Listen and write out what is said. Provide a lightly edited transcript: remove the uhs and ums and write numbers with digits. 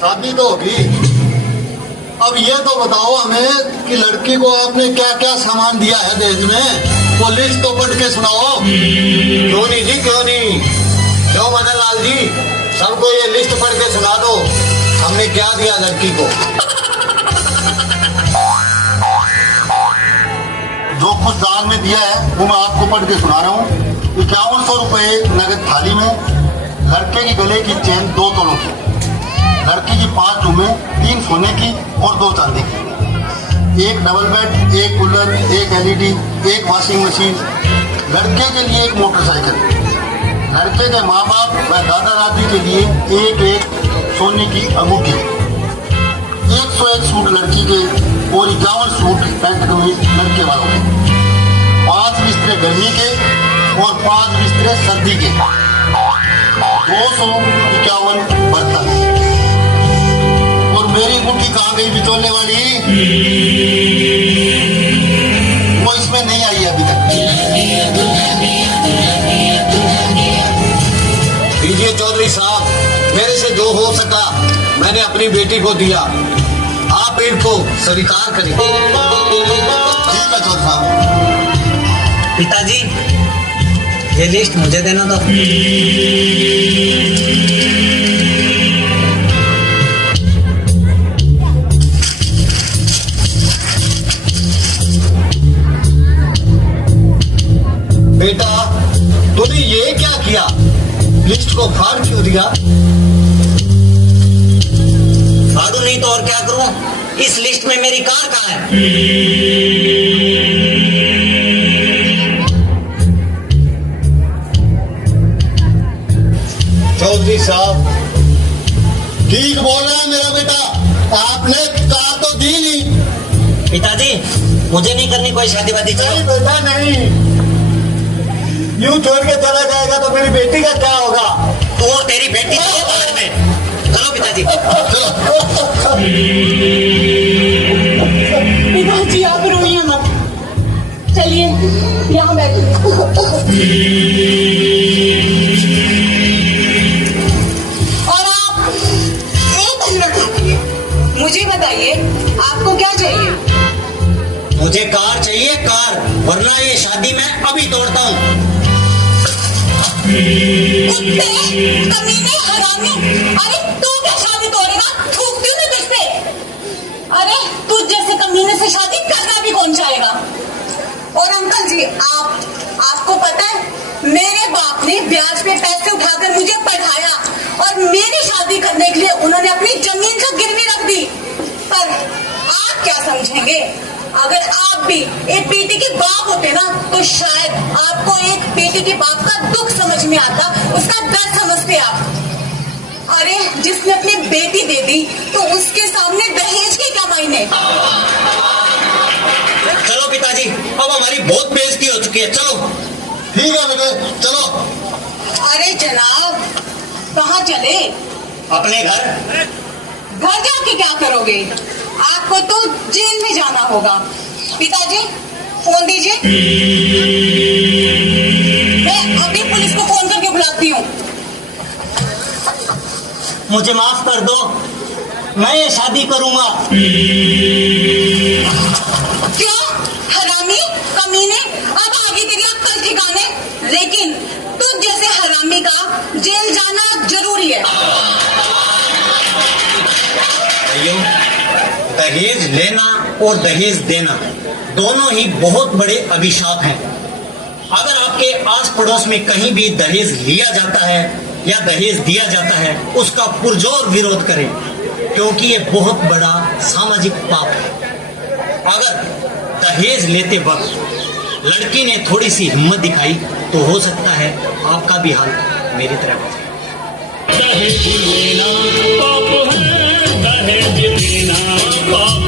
शादी तो होगी। अब ये तो बताओ हमें कि लड़की को आपने क्या क्या सामान दिया है दहेज में, वो लिस्ट तो पढ़ के सुनाओ। क्यों नहीं जी, क्यों नहीं, क्यों मदन लाल जी, सबको ये लिस्ट पढ़ के सुना दो, हमने क्या दिया लड़की को। जो कुछ दान में दिया है वो मैं आपको पढ़ के सुना रहा हूँ। 5100 रुपये नगद थाली में, लड़के की गले की चेन 2 तोलों की, लड़की की 5 झूमें, 3 सोने की और 2 चांदी की, 1 double bed, 1 cooler, 1 LED, 1 washing machine, लड़के के लिए 1 मोटरसाइकिल, लड़के के माँ बाप व दादा दादी के लिए एक सोने की अंगूठी, 101 सूट लड़की के और 51 सूट पैंट कमीज लड़के वालों के, 5 बिस्तरे गर्मी के और 5 बिस्तरे सर्दी के, 251 बर्तन। और मेरी गुट्ठी कहाँ गई बिचौले वाली? वो इसमें नहीं आई अभी तक। दीजिए चौधरी साहब, मेरे से जो हो सका मैंने अपनी बेटी को दिया, आप इनको स्वीकार करें। ठीक है चौधरी साहब। पिताजी, ये लिस्ट मुझे देना था। बेटा, तूने ये क्या किया, लिस्ट को फाड़ क्यों दिया? फाड़ू नहीं तो और क्या करूं? इस लिस्ट में मेरी कार कहाँ है? चौधरी साहब ठीक बोल रहा है मेरा बेटा, आपने कार तो दी नहीं। पिताजी, मुझे नहीं करनी कोई शादी वादी। नहीं बेटा नहीं, यूं छोड़ के चला जाएगा तो मेरी बेटी का क्या होगा? तू और तेरी बेटी है बाद में। चलो पिताजी। पिताजी आप रोइए मत, चलिए यहाँ बैठिए। और आप एक मिनट रुकिए, मुझे बताइए आपको क्या चाहिए? मुझे कार चाहिए, कार, वरना ये शादी मैं अभी तोड़ता हूँ। कुत्ते, कमीने, हरामी, अरे तू क्या शादी तोड़ेगा? थूकती हूँ तुझ पे। अरे तुझ जैसे कमीने से शादी करना भी कौन चाहेगा? और अंकल जी, आपको पता है मेरे बाप ने ब्याज पे पैसे उठाकर मुझे पढ़ाया और मेरी शादी करने के लिए उन्होंने अपनी जमीन को गिरवी रख दी। पर आप क्या समझेंगे? अगर आप भी एक बेटी के बाप होते ना तो शायद आपको एक बेटी के बाप का दुख समझ में आता, उसका दर्द समझते आप। अरे जिसने अपनी बेटी दे दी तो उसके सामने दहेज की क्या मायने? चलो पिताजी, अब हमारी बहुत बेइज्जती हो चुकी है, चलो। ठीक है बेटे, चलो। अरे जनाब, कहाँ चले? अपने घर। घर जाके क्या करोगे? आपको तो जेल में जाना होगा। पिताजी फोन दीजिए, मैं अभी पुलिस को फोन करके बुलाती हूँ। मुझे माफ कर दो, मैं ये शादी करूंगा। क्यों? हरामी, कमीने, अब आगे तेरी अक्ल ठिकाने। लेकिन तुझ जैसे हरामी का जेल जाना जरूरी है। दहेज लेना और दहेज देना दोनों ही बहुत बड़े अभिशाप हैं। अगर आपके आस पड़ोस में कहीं भी दहेज लिया जाता है या दहेज दिया जाता है, उसका पुरजोर विरोध करें, क्योंकि ये बहुत बड़ा सामाजिक पाप है। अगर दहेज लेते वक्त लड़की ने थोड़ी सी हिम्मत दिखाई तो हो सकता है आपका भी हाल मेरी तरह हो जाए।